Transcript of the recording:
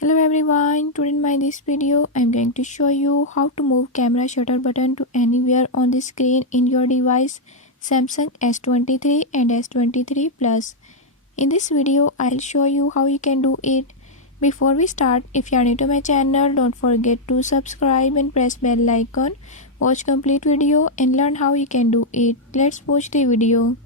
Hello everyone, today in my this video I'm going to show you how to move camera shutter button to anywhere on the screen in your device Samsung S23 and S23 Plus. In this video I'll show you how you can do it. Before we start, if you are new to my channel, don't forget to subscribe and press bell icon. Watch complete video and learn how you can do it. Let's watch the video.